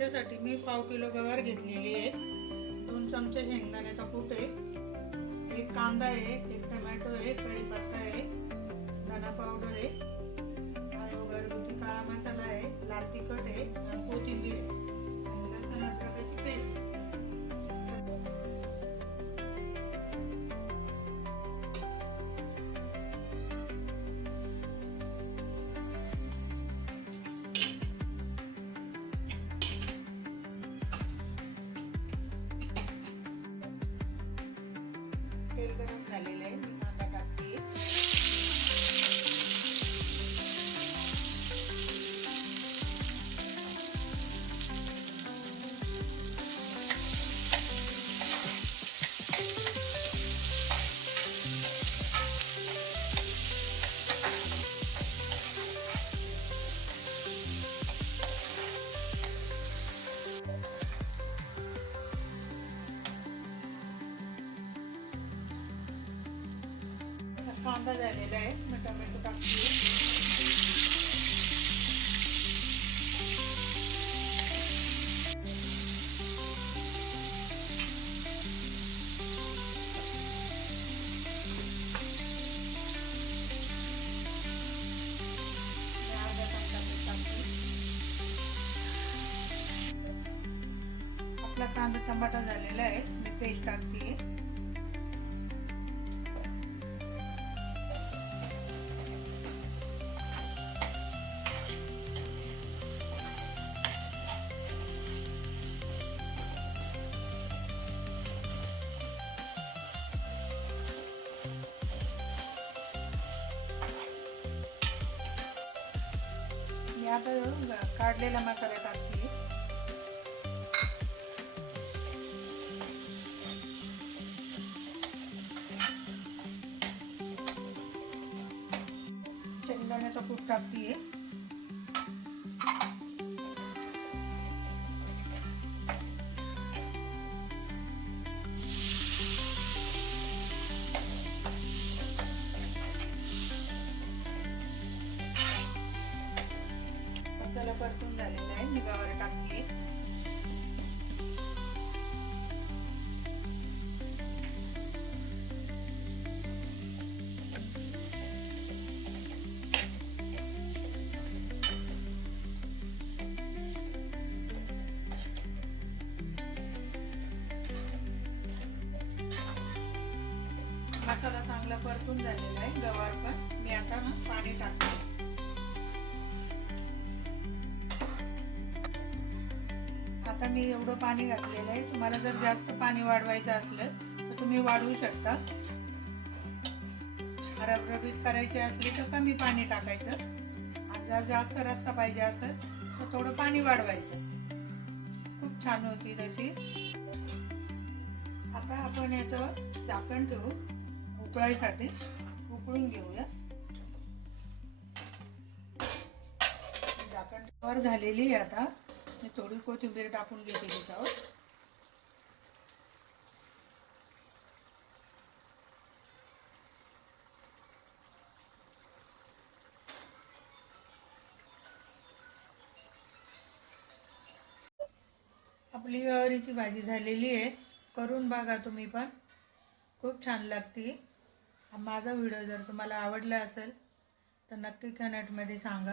याच्यासाठी मी पाव किलो गवार घेतलेली आहे, 2 चमचे शेंगदाण्याचा कूट आहे, 1 कांदा आहे, 1 टोमॅटो आहे, कढीपत्ता आहे, धना पावडर आहे, घरगुती काळा मसाला आहे, लाल तिखट आहे, कोथिंबीर आहे, लसूण अद्रकाची पेस्ट. तेल गरम झालेलं आहे, मी कांदा टाकते. कांदा झालेला आहे, मी टोमॅटो टाकते. अर्धा चमचा मीठ टाकते. आपला कांदा टमाटा झालेला आहे, मी पेस्ट टाकते. मी आता काढलेला मसाला टाकते. शेंगदाण्याचा कूट टाकते. मसाला परतून झालेला आहे, मी गवार टाकते. मसाला चांगला परतून झालेला आहे, गवार पण. मी आता पाणी टाकते. आता मी एवढं पाणी घातलेलं आहे. तुम्हाला जर जास्त पाणी वाढवायचं असलं तर तुम्ही वाढवू शकता. रबरबीत करायची असली तर कमी पाणी टाकायचं, आणि जर जास्त रस्सा पाहिजे असेल तर थोडं पाणी वाढवायचं. खूप छान होती तशी. आता आपण याचं झाकण ठेवू, उकळायसाठी उकळून घेऊया. झाकण वर झालेली आहे. आता मी थोडी कोथिंबीर टाकून घेते त्याच्यावर. आपली गवारीची भाजी झालेली आहे. करून बघा तुम्ही पण, खूप छान लागते. माझा व्हिडिओ जर तुम्हाला आवडला असेल तर नक्की कमेंटमध्ये सांगा.